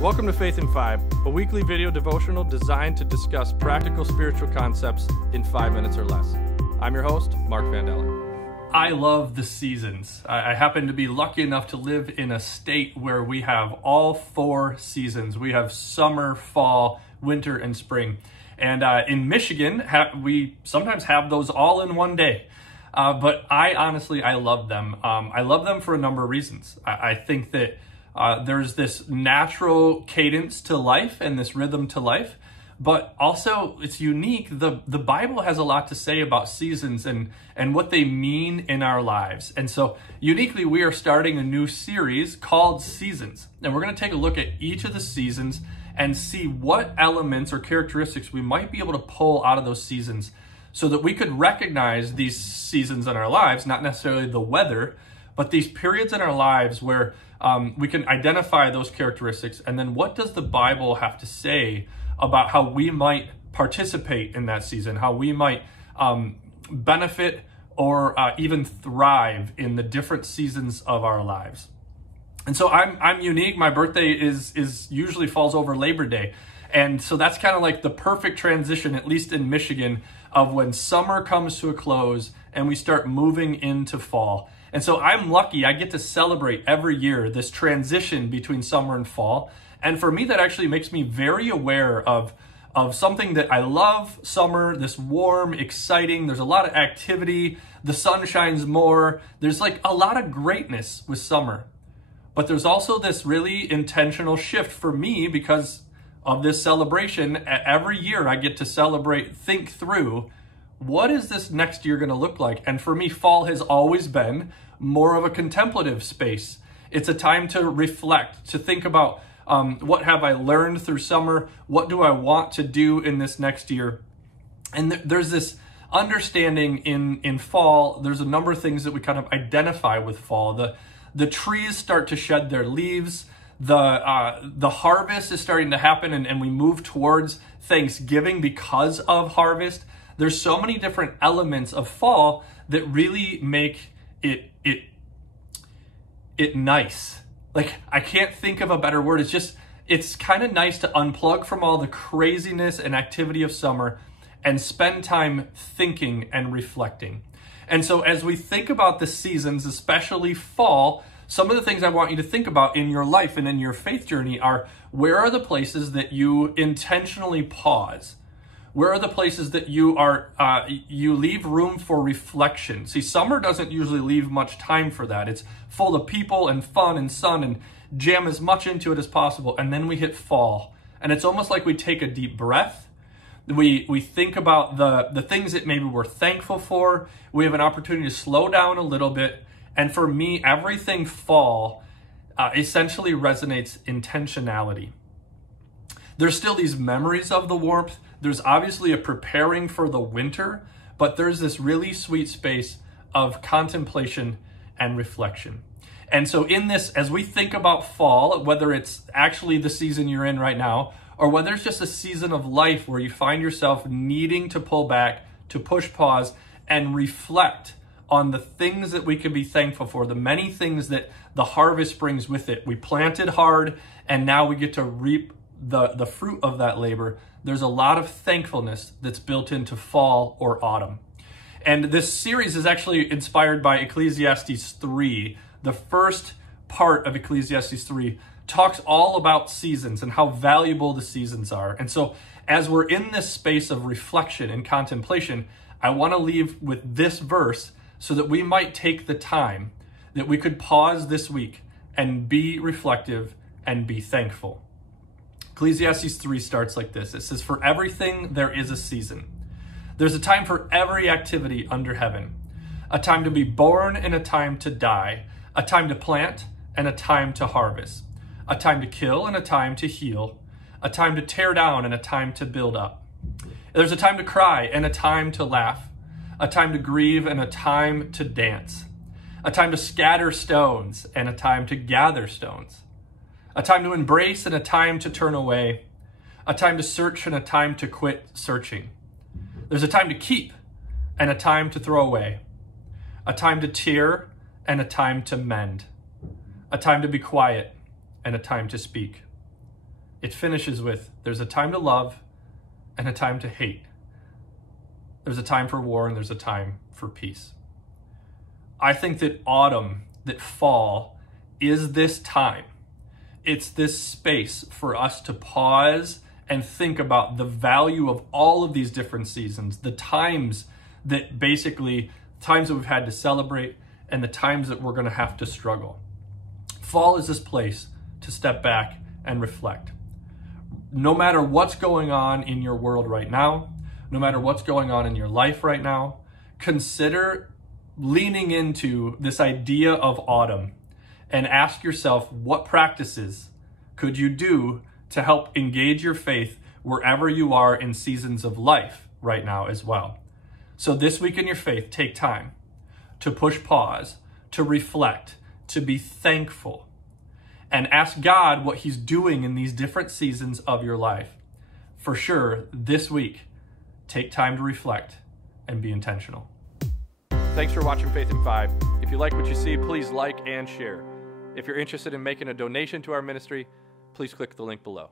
Welcome to Faith in 5, a weekly video devotional designed to discuss practical spiritual concepts in 5 minutes or less. I'm your host, Mark Vandella. I love the seasons. I happen to be lucky enough to live in a state where we have all 4 seasons. We have summer, fall, winter, and spring. And in Michigan, we sometimes have those all in one day. But I love them. I love them for a number of reasons. I think that there's this natural cadence to life and this rhythm to life, but also it's unique. The Bible has a lot to say about seasons and what they mean in our lives. And so uniquely, we are starting a new series called Seasons. And we're going to take a look at each of the seasons and see what elements or characteristics we might be able to pull out of those seasons so that we could recognize these seasons in our lives, not necessarily the weather, but these periods in our lives where we can identify those characteristics. And then what does the Bible have to say about how we might participate in that season, how we might benefit or even thrive in the different seasons of our lives. And so I'm unique. My birthday is usually falls over Labor Day. And so that's kind of like the perfect transition, at least in Michigan, of when summer comes to a close and we start moving into fall. And so I'm lucky, I get to celebrate every year this transition between summer and fall. And for me, that actually makes me very aware of something that I love, summer, this warm, exciting, there's a lot of activity, the sun shines more, there's like a lot of greatness with summer. But there's also this really intentional shift for me because of this celebration. Every year I get to celebrate, think through, what is this next year going to look like? And for me, fall has always been more of a contemplative space. It's a time to reflect, to think about what have I learned through summer? What do I want to do in this next year? And there's this understanding in fall. There's a number of things that we kind of identify with fall. The trees start to shed their leaves. The harvest is starting to happen, and we move towards Thanksgiving because of harvest. There's so many different elements of fall that really make it nice. Like, I can't think of a better word. It's kind of nice to unplug from all the craziness and activity of summer and spend time thinking and reflecting. And so as we think about the seasons, especially fall, some of the things I want you to think about in your life and in your faith journey are, where are the places that you intentionally pause? Where are the places that you leave room for reflection? See, summer doesn't usually leave much time for that. It's full of people and fun and sun and jam as much into it as possible. And then we hit fall. And it's almost like we take a deep breath. We think about the things that maybe we're thankful for. We have an opportunity to slow down a little bit. And for me, everything fall essentially resonates intentionality. There's still these memories of the warmth. There's obviously a preparing for the winter, but there's this really sweet space of contemplation and reflection. And so in this, as we think about fall, whether it's actually the season you're in right now, or whether it's just a season of life where you find yourself needing to pull back, to push pause, and reflect on the things that we can be thankful for, the many things that the harvest brings with it. We planted hard, and now we get to reap the fruit of that labor. There's a lot of thankfulness that's built into fall or autumn. And this series is actually inspired by Ecclesiastes 3. The first part of Ecclesiastes 3 talks all about seasons and how valuable the seasons are. And so as we're in this space of reflection and contemplation, I want to leave with this verse so that we might take the time that we could pause this week and be reflective and be thankful. Ecclesiastes 3 starts like this. It says, "For everything there is a season. There's a time for every activity under heaven. A time to be born and a time to die. A time to plant and a time to harvest. A time to kill and a time to heal. A time to tear down and a time to build up. There's a time to cry and a time to laugh. A time to grieve and a time to dance. A time to scatter stones and a time to gather stones. A time to embrace and a time to turn away. A time to search and a time to quit searching. There's a time to keep and a time to throw away. A time to tear and a time to mend. A time to be quiet and a time to speak. It finishes with, there's a time to love and a time to hate. There's a time for war and there's a time for peace. I think that autumn, that fall, is this time. It's this space for us to pause and think about the value of all of these different seasons, the times that we've had to celebrate and the times that we're going to have to struggle. Fall is this place to step back and reflect. No matter what's going on in your world right now, no matter what's going on in your life right now, consider leaning into this idea of autumn and ask yourself, what practices could you do to help engage your faith wherever you are in seasons of life right now as well? So this week in your faith, take time to push pause, to reflect, to be thankful, and ask God what he's doing in these different seasons of your life. For sure, this week, take time to reflect and be intentional. Thanks for watching Faith in 5. If you like what you see, please like and share. If you're interested in making a donation to our ministry, please click the link below.